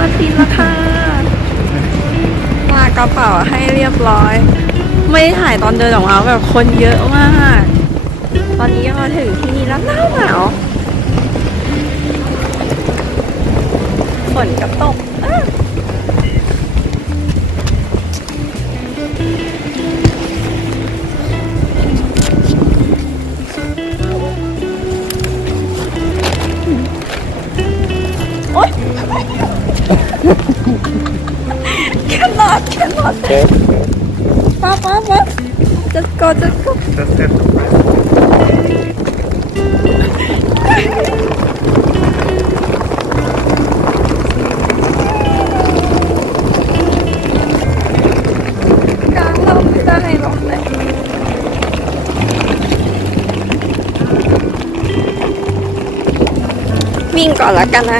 อาทิตย์แล้วค่ะวางกระเป๋าให้เรียบร้อย ไม่ได้ถ่ายตอนเดินออกมาแบบคนเยอะมาก ตอนนี้ก็มาถึงที่นี่แล้วหนาวหนาวฝนก็ตก 看到看到，爸爸们，哥哥哥哥，卡了，不带了，带。winning 咯啦，干哈？